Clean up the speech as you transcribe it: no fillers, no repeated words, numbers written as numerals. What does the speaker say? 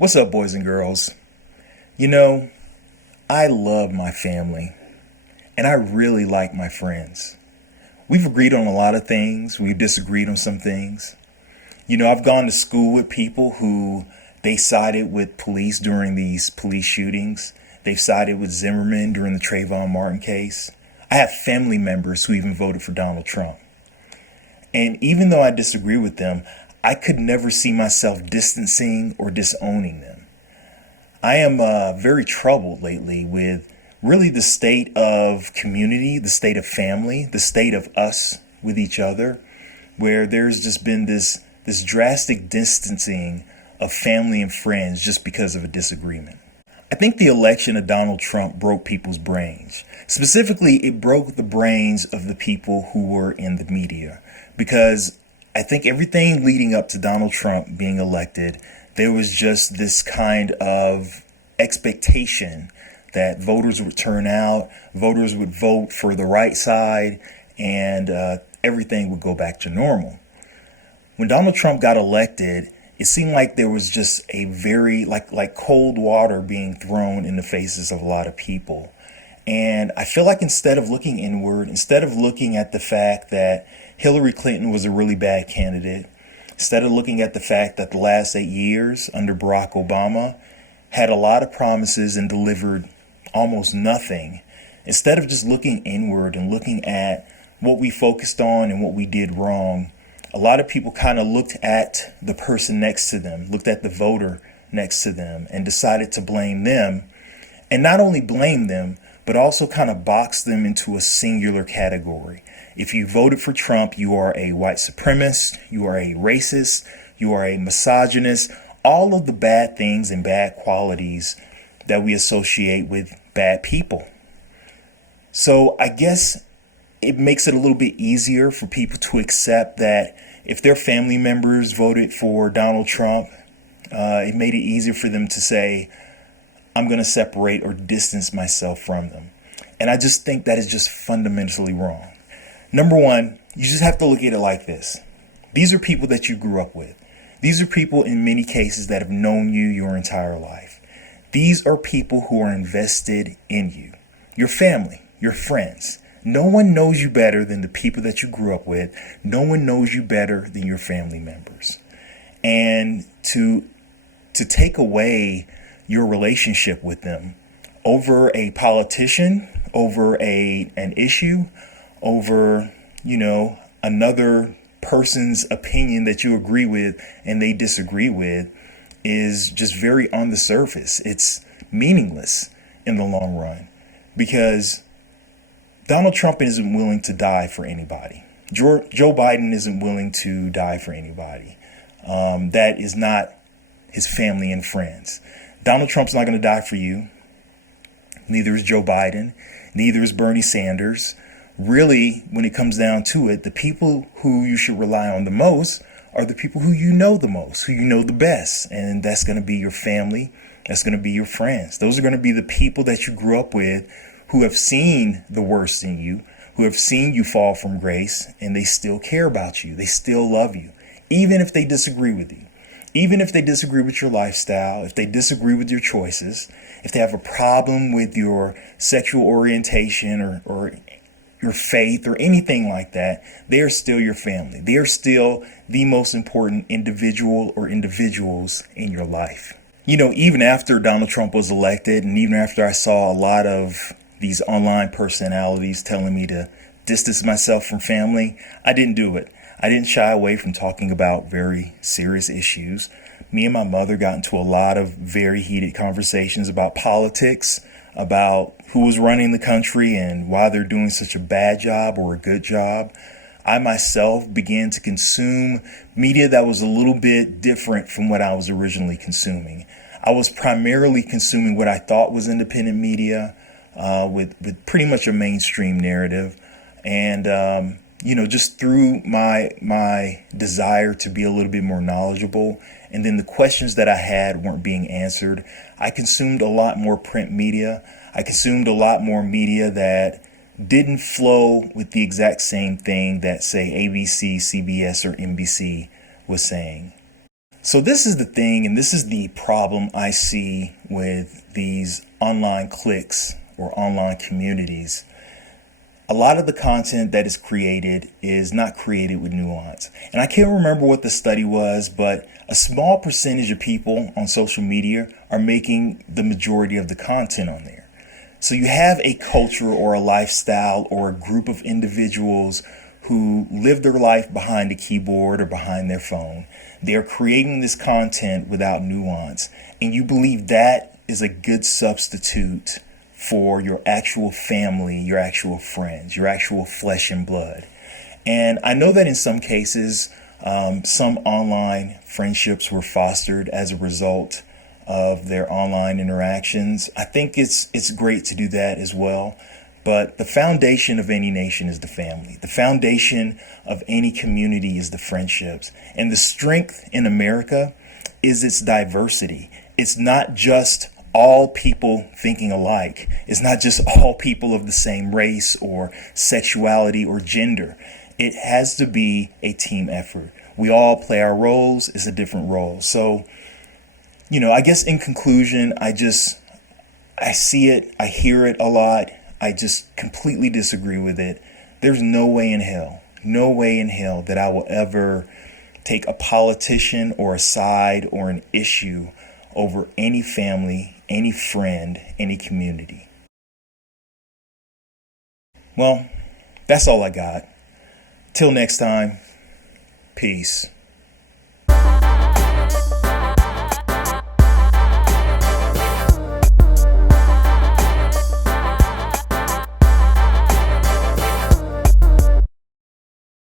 What's up, boys and girls? You know, I love my family, and I really like my friends. We've agreed on a lot of things, we've disagreed on some things. I've gone to school with people who they sided with police during these police shootings. They've sided with Zimmerman during the Trayvon Martin case. I have family members who even voted for Donald Trump. And even though I disagree with them, I could never see myself distancing or disowning them. I am very troubled lately with really the state of community, the state of family, the state of us with each other, where there's just been this drastic distancing of family and friends just because of a disagreement. I think the election of Donald Trump broke people's brains. Specifically, it broke the brains of the people who were in the media, because I think everything leading up to Donald Trump being elected, there was just this kind of expectation that voters would turn out, voters would vote for the right side, and everything would go back to normal. When Donald Trump got elected, it seemed like there was just a very like cold water being thrown in the faces of a lot of people. And I feel like instead of looking inward, instead of looking at the fact that Hillary Clinton was a really bad candidate, instead of looking at the fact that the last 8 years under Barack Obama had a lot of promises and delivered almost nothing, instead of just looking inward and looking at what we focused on and what we did wrong, a lot of people kind of looked at the person next to them, looked at the voter next to them, and decided to blame them. And not only blame them, but also kind of box them into a singular category. If you voted for Trump, you are a white supremacist, you are a racist, you are a misogynist, all of the bad things and bad qualities that we associate with bad people. So I guess it makes it a little bit easier for people to accept that if their family members voted for Donald Trump, it made it easier for them to say, I'm going to separate or distance myself from them. And I just think that is just fundamentally wrong. Number one, you just have to look at it like this. These are people that you grew up with. These are people in many cases that have known you your entire life. These are people who are invested in you, your family, your friends. No one knows you better than the people that you grew up with. No one knows you better than your family members. And to take away your relationship with them over a politician, over an issue, over, another person's opinion that you agree with and they disagree with is just very on the surface. It's meaningless in the long run because Donald Trump isn't willing to die for anybody. Joe Biden isn't willing to die for anybody. That is not his family and friends. Donald Trump's not going to die for you. Neither is Joe Biden. Neither is Bernie Sanders. Really, when it comes down to it, the people who you should rely on the most are the people who you know the most, who you know the best. And that's going to be your family. That's going to be your friends. Those are going to be the people that you grew up with, who have seen the worst in you, who have seen you fall from grace, and they still care about you. They still love you, even if they disagree with you, even if they disagree with your lifestyle, if they disagree with your choices, if they have a problem with your sexual orientation or your faith or anything like that, they are still your family. They are still the most important individual or individuals in your life. Even after Donald Trump was elected, and even after I saw a lot of these online personalities telling me to distance myself from family, I didn't do it. I didn't shy away from talking about very serious issues. Me and my mother got into a lot of very heated conversations about politics, about who was running the country and why they're doing such a bad job or a good job. I myself began to consume media that was a little bit different from what I was originally consuming. I was primarily consuming what I thought was independent media, with pretty much a mainstream narrative. And, just through my desire to be a little bit more knowledgeable, and then the questions that I had weren't being answered, I consumed a lot more print media. I consumed a lot more media that didn't flow with the exact same thing that, say, ABC, CBS, or NBC was saying. So this is the thing, and this is the problem I see with these online cliques or online communities. A lot of the content that is created is not created with nuance. And I can't remember what the study was, but a small percentage of people on social media are making the majority of the content on there. So you have a culture or a lifestyle or a group of individuals who live their life behind a keyboard or behind their phone. They're creating this content without nuance. And you believe that is a good substitute for your actual family, your actual friends, your actual flesh and blood. And I know that in some cases, some online friendships were fostered as a result of their online interactions. I think it's great to do that as well. But the foundation of any nation is the family. The foundation of any community is the friendships. And the strength in America is its diversity. It's not just all people thinking alike. It's not just all people of the same race or sexuality or gender. It has to be a team effort. We all play our roles. It's a different role. So, I guess in conclusion, I see it, I hear it a lot. I just completely disagree with it. There's no way in hell that I will ever take a politician or a side or an issue over any family, any friend, any community. Well, that's all I got. Till next time, peace.